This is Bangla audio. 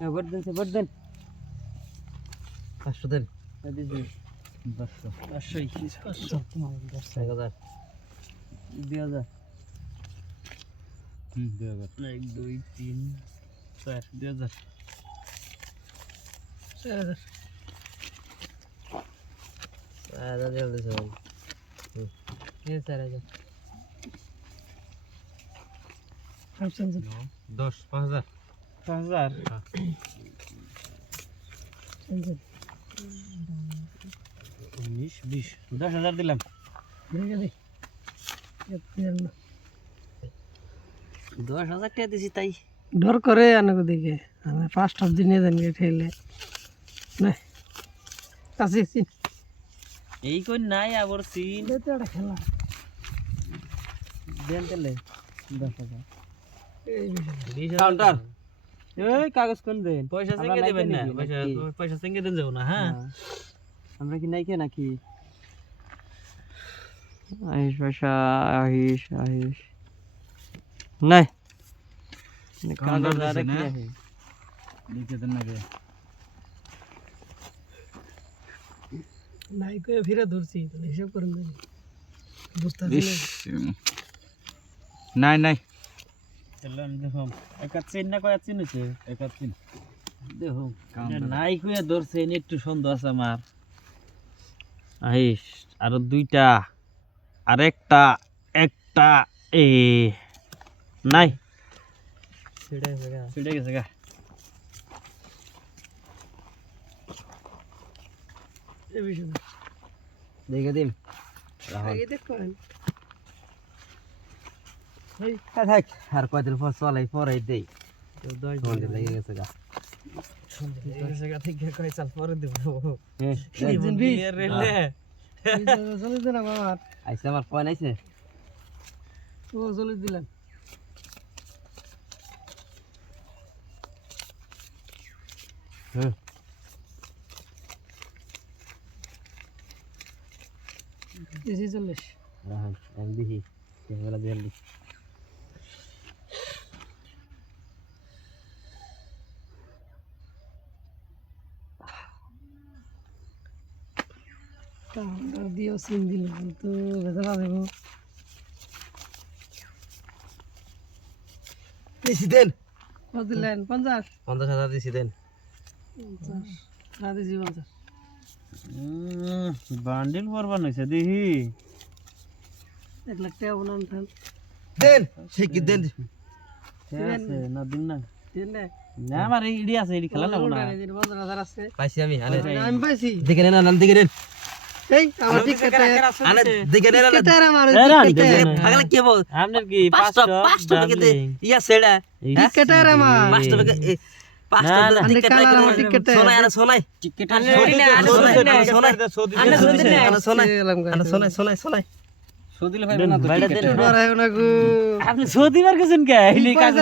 ভোট দেন 500 দেন। দিছি 500 500 500 1000 2000 2000 1 2 3 4 2000 4000 আদা দিয়ে দিছে ভাই। ये 4000 10 5000 5000 19 20 10000 দিলাম 10000 টাকা দিছি তাই ডর করে আনকো দিকে আমি ফার্স্ট অফ দিনে জানিয়ে ঠেলে না কাছে সিন এই কই নাই আবার সিন এটা একটা খেলা দেন তেলে 10000 এই কাউন্টার এই কাগজ কোন দেন পয়সা আমরা সঙ্গে নাই দিবেন না নাকি? পয়সা নাকি? পয়সা সঙ্গে দেন যাও না হ্যাঁ আমরা কি নাই কে নাকি আহিস পয়সা আহিস নাই কাগজ আর কি আছে লিখে দেন নাকি নাই কই ফিরে ধরছি তাহলে হিসাব করেন না বুঝতে নাই নাই চললাম দেখো একা চেন না কয়া চেন হচ্ছে একাতিন দেখো কাউন্টার। নাই কয়া ধরছে একটু সন্দেহ আছে আমার আহিস আরো দুইটা আর একটা এ নাই ছিড়ে গেছে গা এই বিষয় দেখে দিন আগে দেখ করেন থাক আর কয়দিন পর চলাই পরে দেই সন্ধে লেগে গেছে গা একদিন বি চলে দিন আমার আইসে আমার পয়েন্ট আইছে ও চলে দিলেন হুম এসে চল্লিশ আমি দেখি ক্যামেরা দিয়ে দেখি কাউন্টার দিয়েও সিম দিল তো ভেতরা দেবো দিছি দেন কত দিলেন 50 50,000 দিছি দেন 50 না দিছি 50 বান্ডিল বরবান হইছে দেখি 1 লাখ টাকা বনান থান দেন সে কি দেন আছে না দিন না দিন না না আমার ইডি আছে ইডি খেলা না না 50,000 আছে পাইছি আমি আনে আমি পাইছি দেখে নেন আনন্দ দেখে নেন এই আমার টিকেট আনে দেখে নেন টিকেট আমার টিকেট পাগলা কি বল আপনার কি 500 টাকা দে ইয়া সেটা টিকেট আমার 500 টাকা 500 টাকা আন্ডে কালার আমার টিকেট সোনাই আরে সোনাই টিকেট সোনাই সৌদি ভাই না তো ডরায় না গো আপনি সৌদি বার গেছেন কে এই কাগজ